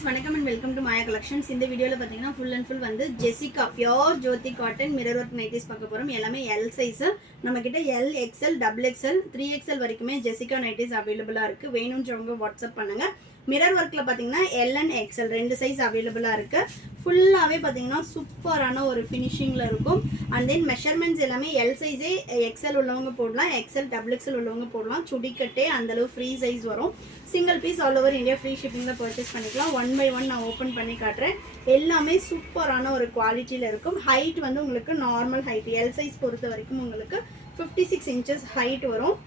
friends, வணக்கம் and welcome to Maya Collections. இந்த வீடியோல பாத்தீங்கன்னா full and full வந்து Jessica pure ஜோதி காட்டன் mirror work nightlies பார்க்க போறோம். எல்லாமே L size. நம்ம கிட்ட L, XL, XXL, 3XL வரைக்குமே Jessica nightlies அவேலபிளா இருக்கு. வேணும்ன்றவங்க வாட்ஸ்அப் பண்ணுங்க. மிரர் ஒர்க்ல பாத்தீங்கன்னா L and XL ரெண்டு சைஸ் அவேலபிளா இருக்கு. ஃபுல்லாவே பாத்தீங்கன்னா சூப்பரான ஒரு ஃபினிஷிங்ல இருக்கும். and then மெஷர்மென்ட்ஸ் எல்லாமே L சைஸே XL உள்ளவங்க போடலாம், XL XXL உள்ளவங்க போடலாம். சுடிக்கட்டே அந்த அளவு ஃப்ரீ சைஸ் வரும். Single piece all over India free ஷிப்பிங்ல பர்ச்சேஸ் பண்ணிக்கலாம். 1 by 1 நான் ஓபன் பண்ணி காட்டுறேன். எல்லாமே சூப்பரான ஒரு குவாலிட்டில இருக்கும். ஹைட் வந்து உங்களுக்கு நார்மல் ஹைட் L சைஸ் பொறுத்த வரைக்கும் உங்களுக்கு 56 inches ஹைட் வரும்.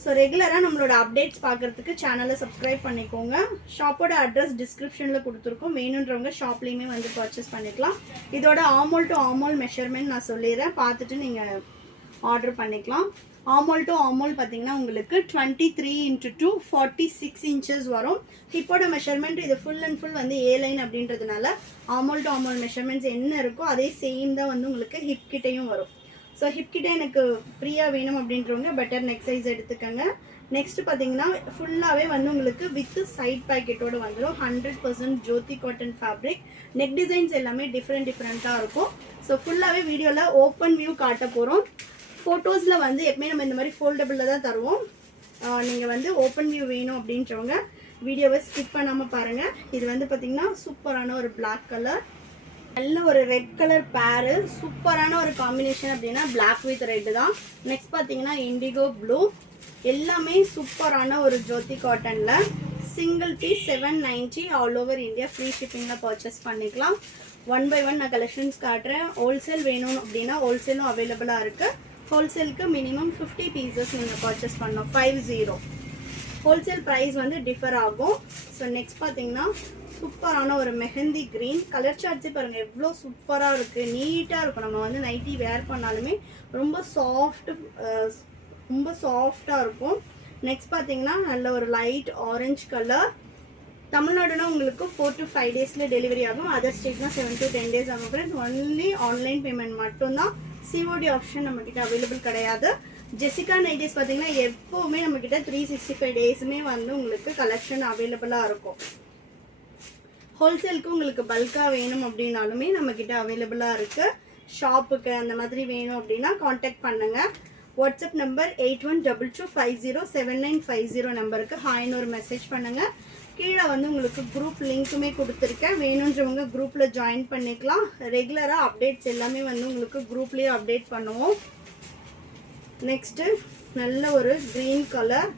ஸோ ரெகுலராக நம்மளோட அப்டேட்ஸ் பார்க்குறதுக்கு சேனலை சப்ஸ்கிரைப் பண்ணிக்கோங்க. ஷாப்போட அட்ரஸ் டிஸ்கிரிப்ஷனில் கொடுத்துருக்கோம். வேணுன்றவங்க ஷாப்லேயுமே வந்து பர்ச்சேஸ் பண்ணிக்கலாம். இதோட ஆமோல் டு ஆமோல் மெஷர்மெண்ட் நான் சொல்லிடுறேன், பார்த்துட்டு நீங்கள் ஆர்டர் பண்ணிக்கலாம். ஆமோல் டு ஆமோல் பார்த்தீங்கன்னா உங்களுக்கு 23 into 2 46 inches வரும். ஹிப்போட மெஷர்மெண்ட் இது ஃபுல் அண்ட் ஃபுல் வந்து ஏ லைன் அப்படின்றதுனால ஆமோல் டு ஆமோல் மெஷர்மெண்ட்ஸ் என்ன இருக்கோ அதே சேம் தான் வந்து உங்களுக்கு ஹிப் கிட்டையும் வரும். ஸோ ஹிப் கிட்டே எனக்கு ஃப்ரீயாக வேணும் அப்படின்றவங்க பெட்டர் நெக் சைஸ் எடுத்துக்கோங்க. நெக்ஸ்ட் பார்த்தீங்கன்னா ஃபுல்லாகவே வந்து உங்களுக்கு வித் சைட் பாக்கெட்டோடு வந்துடும். 100% ஜோதி காட்டன் ஃபேப்ரிக். நெக் டிசைன்ஸ் எல்லாமே டிஃப்ரெண்ட்டாக இருக்கும். ஸோ ஃபுல்லாகவே வீடியோவில் ஓப்பன் வியூ காட்ட போகிறோம். ஃபோட்டோஸில் வந்து எப்பவுமே நம்ம இந்த மாதிரி ஃபோல்டபுளில் தான் தருவோம். நீங்கள் வந்து ஓப்பன் வியூ வேணும் அப்படின்றவங்க வீடியோவை ஸ்கிப் பண்ணாமல் பாருங்கள். இது வந்து பார்த்திங்கன்னா சூப்பரான ஒரு பிளாக் கலர், நல்ல ஒரு ரெட் கலர் பேரு, சூப்பரான ஒரு காம்பினேஷன் அப்படின்னா பிளாக் வித் ரெட் தான். நெக்ஸ்ட் பார்த்தீங்கன்னா இண்டிகோ ப்ளூ. எல்லாமே சூப்பரான ஒரு ஜோதி காட்டனில் single piece 790 all over India free ஷிப்பிங்கில் பர்ச்சேஸ் பண்ணிக்கலாம். 1 by 1 நான் கலெக்ஷன்ஸ் காட்டுறேன். ஹோல்சேல் வேணும் அப்படின்னா ஹோல்சேலும் அவைலபிளாக இருக்குது. ஹோல்சேலுக்கு மினிமம் 50 பீசஸ் நீங்கள் பர்ச்சேஸ் பண்ணணும். 50 ஹோல்சேல் ப்ரைஸ் வந்து டிஃபர் ஆகும். ஸோ நெக்ஸ்ட் பார்த்தீங்கன்னா சூப்பரான ஒரு மெஹந்தி க்ரீன் கலர் சார்ட்ஸே பாருங்கள் எவ்வளோ சூப்பராக இருக்குது, நீட்டாக இருக்கும். நம்ம வந்து நைட்டி வேர் பண்ணாலுமே ரொம்ப சாஃப்டாக இருக்கும். நெக்ஸ்ட் பார்த்தீங்கன்னா நல்ல ஒரு லைட் ஆரஞ்சு கலர். தமிழ்நாடுனா உங்களுக்கு 4 to 5 டேஸில் டெலிவரி ஆகும். அதர் ஸ்டேட்னா 7 to 10 days ஆகும். ஃப்ரெண்ட்ஸ் ஒன்லி ஆன்லைன் பேமெண்ட் மட்டும்தான். சிஓடி ஆப்ஷன் நம்மக்கிட்ட அவைலபிள் கிடையாது. ஜெசிகா நைட்டிஸ் பார்த்தீங்கன்னா எப்போவுமே நம்மக்கிட்ட 365 டேஸுமே வந்து உங்களுக்கு கலெக்ஷன் அவைலபிளாக இருக்கும். ஹோல்சேலுக்கு உங்களுக்கு பல்காக வேணும் அப்படின்னாலுமே நம்மக்கிட்ட அவைலபிளாக இருக்குது. ஷாப்புக்கு அந்த மாதிரி வேணும் அப்படின்னா காண்டாக்ட் பண்ணுங்கள். வாட்ஸ்அப் நம்பர் 8122507950 நம்பருக்கு ஹாய்னு ஒரு மெசேஜ் பண்ணுங்கள். கீழே வந்து உங்களுக்கு குரூப் லிங்க்குமே கொடுத்துருக்கேன். வேணுன்றவங்க குரூப்பில் ஜாயின் பண்ணிக்கலாம். ரெகுலராக அப்டேட்ஸ் எல்லாமே வந்து உங்களுக்கு குரூப்லேயே அப்டேட் பண்ணுவோம். நெக்ஸ்ட்டு நல்ல ஒரு க்ரீன் கலர்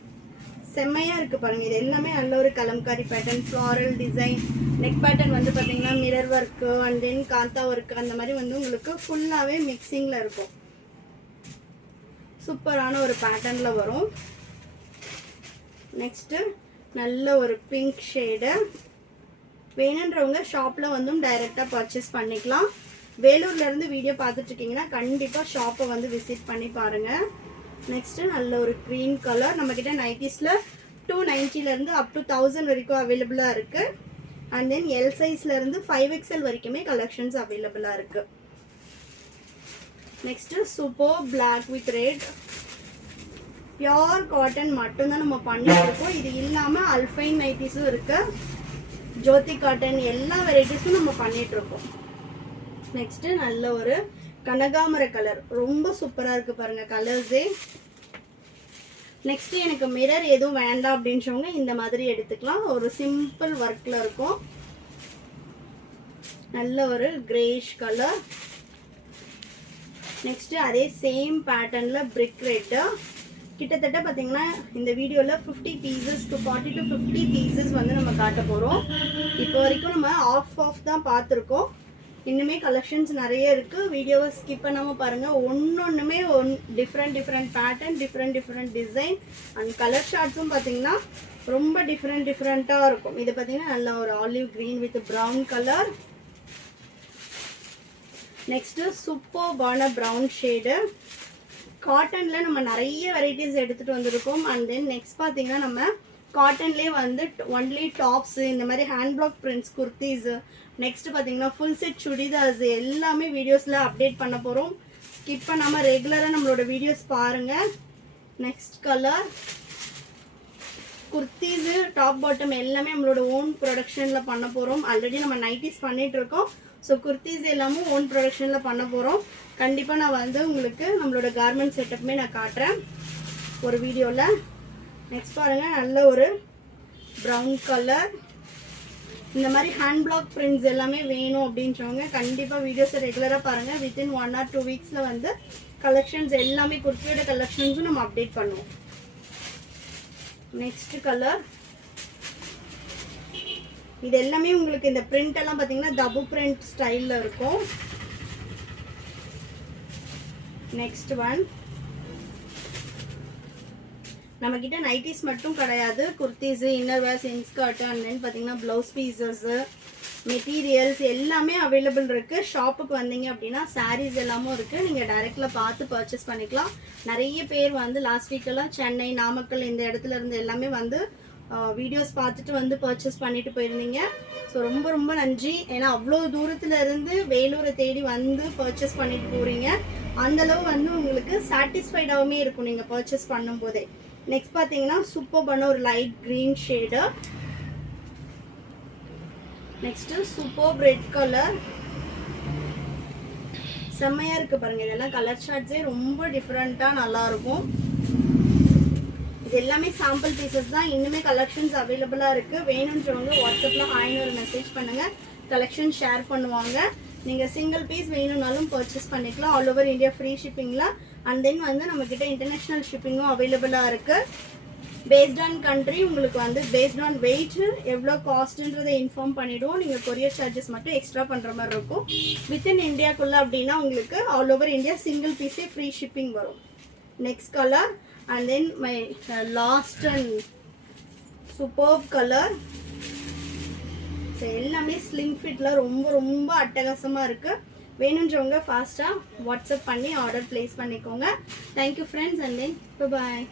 செம்மையாக இருக்குது பாருங்கள். இது எல்லாமே நல்ல ஒரு kalamkari pattern, floral design. Neck pattern வந்து பார்த்திங்கன்னா mirror work and then kantha work அந்த மாதிரி வந்து உங்களுக்கு ஃபுல்லாகவே மிக்சிங்கில் இருக்கும். சூப்பரான ஒரு பேட்டர்னில் வரும். நெக்ஸ்ட்டு நல்ல ஒரு பிங்க் ஷேடு. வேணுன்றவங்க ஷாப்பில் வந்தும் டைரெக்டாக பர்ச்சேஸ் பண்ணிக்கலாம். வேலூர்லேருந்து வீடியோ பார்த்துட்ருக்கீங்கன்னா கண்டிப்பாக ஷாப்பை வந்து விசிட் பண்ணி பாருங்கள். நெக்ஸ்ட்டு நல்ல ஒரு க்ரீன் கலர். நம்மக்கிட்ட நைட்டிஸில் 290 அப் டு 1000 வரைக்கும் அவைலபிளாக இருக்குது. அண்ட் தென் எல் சைஸ்லேருந்து 5XL வரைக்குமே கலெக்ஷன்ஸ் அவைலபிளாக இருக்குது. Next super black with red pure cotton மட்டும்தான் நம்ம பண்ணிட்டுருக்கோம். இது இல்லாமல் அல்ஃபைன் நைட்டிஸும் இருக்குது. ஜோதி காட்டன் எல்லா வெரைட்டிஸும் நம்ம பண்ணிகிட்ருக்கோம். நெக்ஸ்ட்டு நல்ல ஒரு கனகாமர கலர், ரொம்ப சூப்பராக இருக்குது பாருங்கள் கலர்ஸே. நெக்ஸ்ட்டு எனக்கு மிரர் எதுவும் வேண்டாம் அப்படின்றவங்க இந்த மாதிரி எடுத்துக்கலாம். ஒரு சிம்பிள் ஒர்க்கில் இருக்கும். நல்ல ஒரு கிரேஷ் கலர். நெக்ஸ்ட்டு அதே சேம் பேட்டர்னில் பிரிக் ரெட்டு. கிட்டத்தட்ட பார்த்தீங்கன்னா இந்த வீடியோவில் 50 பீசஸ் to 40 to 50 பீசஸ் வந்து நம்ம காட்ட போகிறோம். இப்போ வரைக்கும் நம்ம ஆஃப் தான் பார்த்துருக்கோம். இன்னுமே கலெக்ஷன்ஸ் நிறைய இருக்குது. வீடியோவை ஸ்கிப் பண்ணாமல் பாருங்கள். ஒன்றுமே different pattern, different design and colour ஷார்ட்ஸும் பார்த்தீங்கன்னா ரொம்ப டிஃப்ரெண்ட்டாக இருக்கும். இது பார்த்தீங்கன்னா நல்ல ஒரு olive green with brown colour. Next சூப்பர்பான ப்ரௌன் ஷேடு. காட்டனில் நம்ம நிறைய வெரைட்டிஸ் எடுத்துகிட்டு வந்திருக்கோம். அண்ட் தென் நெக்ஸ்ட் பார்த்தீங்கன்னா நம்ம காட்டன்லேயே வந்து ஒன்லி டாப்ஸு, இந்த மாதிரி hand black prints, kurtis, next பார்த்தீங்கன்னா ஃபுல் செட் சுடிதார்ஸ் எல்லாமே வீடியோஸில் அப்டேட் பண்ண போகிறோம். ஸ்கிப் பண்ணாமல் ரெகுலராக நம்மளோட வீடியோஸ் பாருங்கள். Next colour kurtis top bottom எல்லாமே நம்மளோட ஓன் ப்ரொடக்ஷனில் பண்ண போகிறோம். ஆல்ரெடி நம்ம நைட்டிஸ் பண்ணிகிட்ருக்கோம். ஸோ குர்த்திஸ் எல்லாமே ஓன் ப்ரொடக்ஷனில் பண்ண போகிறோம். கண்டிப்பாக நான் வந்து உங்களுக்கு நம்மளோட கார்மெண்ட் செட்டப்புமே நான் காட்டுறேன் ஒரு வீடியோவில். நெக்ஸ்ட் பாருங்கள், நல்ல ஒரு ப்ரௌன் கலர். இந்த மாதிரி ஹேண்ட் பிளாக் பிரிண்ட்ஸ் எல்லாமே வேணும் அப்படின்றவங்க கண்டிப்பாக வீடியோஸை ரெகுலராக பாருங்கள். வித்தின் 1 or 2 வீக்ஸில் வந்து கலெக்ஷன்ஸ் எல்லாமே குர்த்தியோட கலெக்ஷன்ஸும் நம்ம அப்டேட் பண்ணுவோம். நெக்ஸ்ட் கலர், இது எல்லாமே உங்களுக்கு இந்த பிரிண்ட் எல்லாம் பார்த்தீங்கன்னா டபுள் பிரிண்ட் ஸ்டைலில் இருக்கும். நெக்ஸ்ட் ஒன், நம்மக்கிட்ட நைட்டிஸ் மட்டும் கிடையாது, kurtis, inner wears, இன்ஸ்கர்ட்டு and then பார்த்தீங்கன்னா ப்ளவுஸ் பீசஸ்ஸு, மெட்டீரியல்ஸ் எல்லாமே அவைலபிள் இருக்குது. ஷாப்புக்கு வந்தீங்க அப்படின்னா சாரீஸ் எல்லாமும் இருக்குது. நீங்கள் டைரெக்டில் பார்த்து பர்ச்சேஸ் பண்ணிக்கலாம். நிறைய பேர் வந்து லாஸ்ட் வீக்கெல்லாம் சென்னை, நாமக்கல் இந்த இடத்துல இருந்து எல்லாமே வந்து வீடியோஸ் பார்த்துட்டு வந்து பர்ச்சேஸ் பண்ணிட்டு போயிருந்தீங்க. ஸோ ரொம்ப ரொம்ப நன்றி. ஏன்னா அவ்வளோ தூரத்தில் இருந்து வேலூரை தேடி வந்து பர்ச்சேஸ் பண்ணிட்டு போகிறீங்க. அந்தளவு வந்து உங்களுக்கு சாட்டிஸ்ஃபைடாகவுமே இருக்கும் நீங்கள் பர்ச்சேஸ் பண்ணும்போதே. நெக்ஸ்ட் பார்த்தீங்கன்னா சூப்பர்பான ஒரு light green shade. Next super red colour, செம்மையாக இருக்குது பாருங்கள். இதெல்லாம் கலர் சார்ட்ஸே ரொம்ப டிஃப்ரெண்ட்டாக நல்லாயிருக்கும். இது எல்லாமே சாம்பிள் பீசஸ் தான். இன்னுமே கலெக்ஷன்ஸ் அவைலபிளாக இருக்குது. வேணுன்றவங்க வாட்ஸ்அப்பில் ஹாய்னு ஒரு மெசேஜ் பண்ணுங்கள், கலெக்ஷன் ஷேர் பண்ணுவாங்க. நீங்கள் சிங்கிள் பீஸ் வேணும்னாலும் பர்ச்சேஸ் பண்ணிக்கலாம். ஆல் ஓவர் இந்தியா ஃப்ரீ ஷிப்பிங்கில். அண்ட் தென் வந்து நம்மக்கிட்ட இன்டர்நேஷ்னல் ஷிப்பிங்கும் அவைலபிளாக இருக்குது. பேஸ்ட் ஆன் கண்ட்ரி உங்களுக்கு வந்து பேஸ்ட் ஆன் வெயிட் எவ்வளோ காஸ்ட்டுன்றதை இன்ஃபார்ம் பண்ணிவிடுவோம். நீங்கள் கொரியர் சார்ஜஸ் மட்டும் எக்ஸ்ட்ரா பண்ணுற மாதிரி இருக்கும். வித்தின் இந்தியாக்குள்ளே அப்படின்னா உங்களுக்கு ஆல் ஓவர் இந்தியா சிங்கிள் பீஸே ஃப்ரீ ஷிப்பிங் வரும். Next colour and then my last and superb color. So எல்லாமே ஸ்லிம் ஃபிட்டில் ரொம்ப ரொம்ப அட்டகாசமாக இருக்குது. வேணுன்றவங்க ஃபாஸ்ட்டாக வாட்ஸ்அப் பண்ணி ஆர்டர் ப்ளேஸ் பண்ணிக்கோங்க. Thank you friends, and then bye.